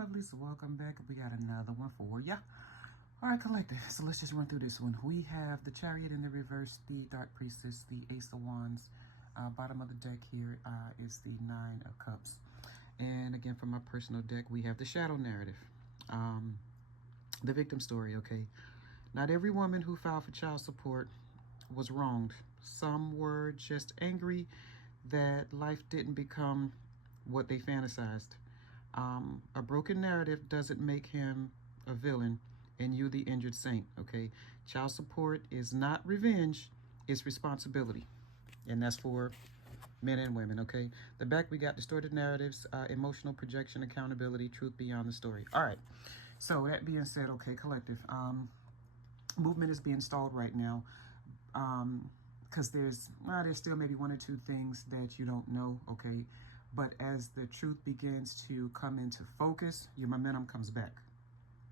lovelies, welcome back. We got another one for ya. All right, collective. So let's just run through this one. We have the Chariot in the reverse, the Dark Priestess, the Ace of Wands. Bottom of the deck here is the Nine of Cups. And again, from my personal deck, we have the Shadow Narrative. The victim story, okay? Not every woman who filed for child support was wronged. Some were just angry that life didn't become what they fantasized. A broken narrative doesn't make him a villain and you the injured saint, okay? Child support is not revenge, it's responsibility. And that's for men and women, okay? The back, we got distorted narratives, emotional projection, accountability, truth beyond the story. All right, so that being said, okay, collective, movement is being stalled right now because there's still maybe one or two things that you don't know, okay? But as the truth begins to come into focus, your momentum comes back,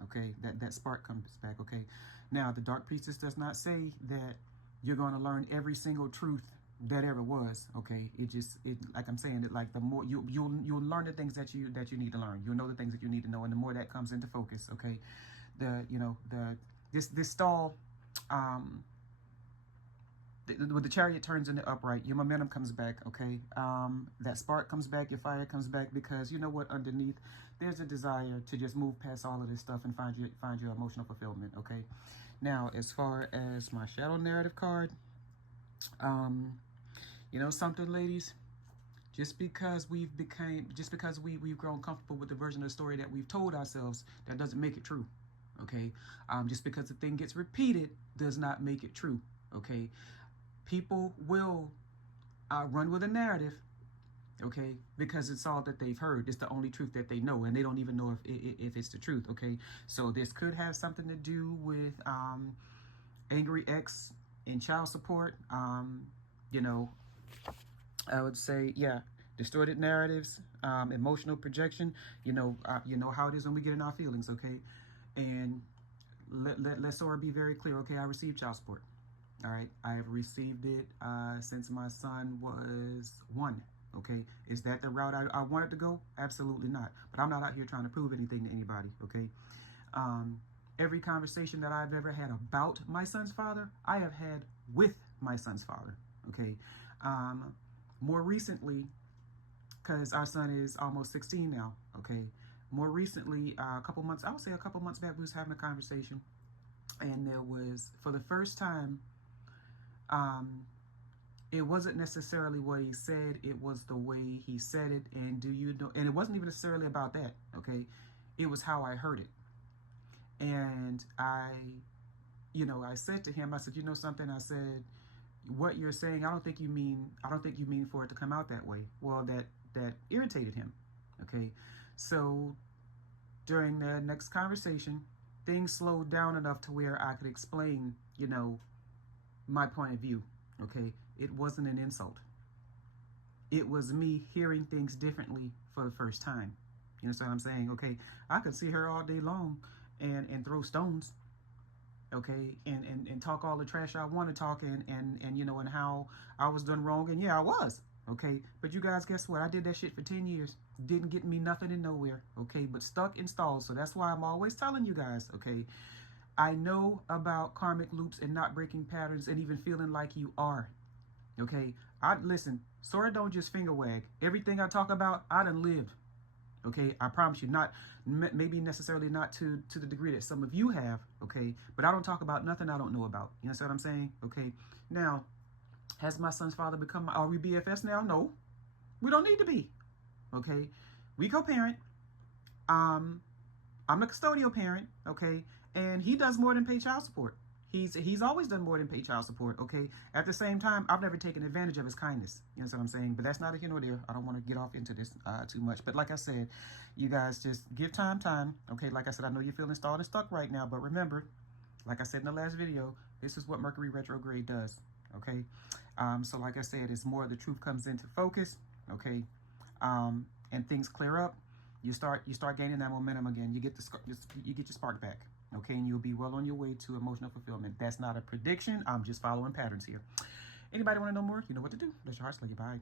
okay? That spark comes back, okay? Now, the Dark Priestess does not say that you're going to learn every single truth that ever was, okay? It like I'm saying, that like the more you'll learn the things that you need to learn. You'll know the things that you need to know, and the more that comes into focus, okay? This stall, when the Chariot turns into upright, your momentum comes back, okay? That spark comes back, your fire comes back, because you know what, underneath, there's a desire to just move past all of this stuff and find your emotional fulfillment, okay? Now, as far as my Shadow Narrative card, you know something, ladies? Just because we've grown comfortable with the version of the story that we've told ourselves, that doesn't make it true, okay? Just because the thing gets repeated does not make it true, okay? People will run with a narrative, okay, because it's all that they've heard. It's the only truth that they know, and they don't even know if it's the truth, okay? So this could have something to do with angry ex and child support. You know, I would say, yeah, distorted narratives, emotional projection. You know how it is when we get in our feelings, okay? And let's all be very clear, okay? I received child support. All right, I have received it since my son was 1, okay? Is that the route I wanted to go? Absolutely not. But I'm not out here trying to prove anything to anybody, okay? Every conversation that I've ever had about my son's father, I have had with my son's father, okay? More recently, because our son is almost 16 now, okay? More recently, I would say a couple months back, we was having a conversation, and there was, for the first time, it wasn't necessarily what he said, it was the way he said it. And and it wasn't even necessarily about that, okay? It was how I heard it. And I said to him, I said, you know something? I said, what you're saying, I don't think you mean for it to come out that way. Well, that irritated him, okay? So during the next conversation, things slowed down enough to where I could explain, my point of view, okay? It wasn't an insult. It was me hearing things differently for the first time. You know what I'm saying? Okay, I could see her all day long and throw stones, okay, and talk all the trash I want to talk, and how I was done wrong, and yeah, I was, okay? But you guys, guess what? I did that shit for 10 years. Didn't get me nothing and nowhere, okay? But stuck and stalled. So that's why I'm always telling you guys, okay? I know about karmic loops and not breaking patterns and even feeling like you are, okay? Listen, Sora don't just finger wag. Everything I talk about, I done lived, okay? I promise you, maybe necessarily not to the degree that some of you have, okay? But I don't talk about nothing I don't know about. You know what I'm saying? Okay. Now, has my son's father are we BFS now? No, we don't need to be, okay? We co-parent. I'm the custodial parent, okay? And he does more than pay child support. He's always done more than pay child support, okay? At the same time, I've never taken advantage of his kindness. You know what I'm saying? But that's not a here nor there. I don't want to get off into this too much. But like I said, you guys just give time, okay? Like I said, I know you're feeling stalled and stuck right now, but remember, like I said in the last video, this is what Mercury retrograde does, okay? So like I said, it's more the truth comes into focus, okay? And things clear up. You start gaining that momentum again. You get your spark back, okay? And you'll be well on your way to emotional fulfillment. That's not a prediction. I'm just following patterns here. Anybody want to know more? You know what to do. That's your heart. Bye.